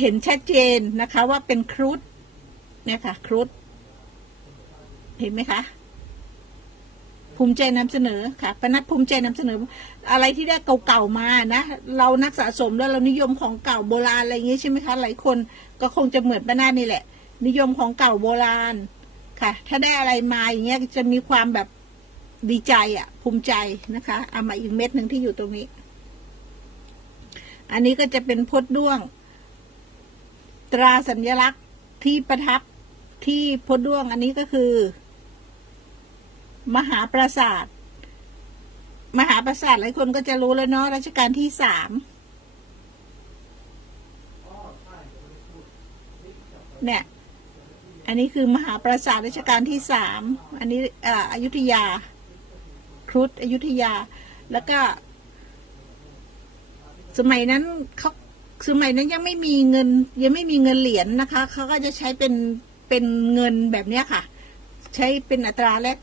เห็นชัดเจนนะคะว่าเป็นครุฑเนี่ยค่ะ ครุฑเห็นไหมคะ ภูมิใจนำเสนอค่ะปนัดภูมิใจนำเสนอ อะไรที่ได้เก่าๆมานะเรานักสะสมแล้วเรานิยมของเก่าโบราณอะไรอย่างงี้ใช่ไหมคะ หลายคนก็คงจะเหมือนปนาดนี่แหละ นิยมของเก่าโบราณค่ะ ถ้าได้อะไรมาอย่างเงี้ยจะมีความแบบดีใจอะ ภูมิใจนะคะเอามาอีกเม็ดหนึ่งที่อยู่ตรงนี้ อันนี้ก็จะเป็นพดด้วง ตราสัญลักษณ์ที่ประทับที่พดด้วงอันนี้ก็คือ มหาปราสาท มหาปราสาทหลายคนก็จะรู้แล้วเนาะรัชกาลที่สามเนี่ย อันนี้คือมหาปราสาทรัชกาลที่สาม อันนี้อ่าอยุธยา ครุฑอยุธยา แล้วก็ สมัยนั้นเขา สมัยนั้นยังไม่มีเงิน ยังไม่มีเงินเหรียญนะคะ เขาก็จะใช้เป็นเป็นเงินแบบเนี้ยค่ะ ใช้เป็นอัตราแลก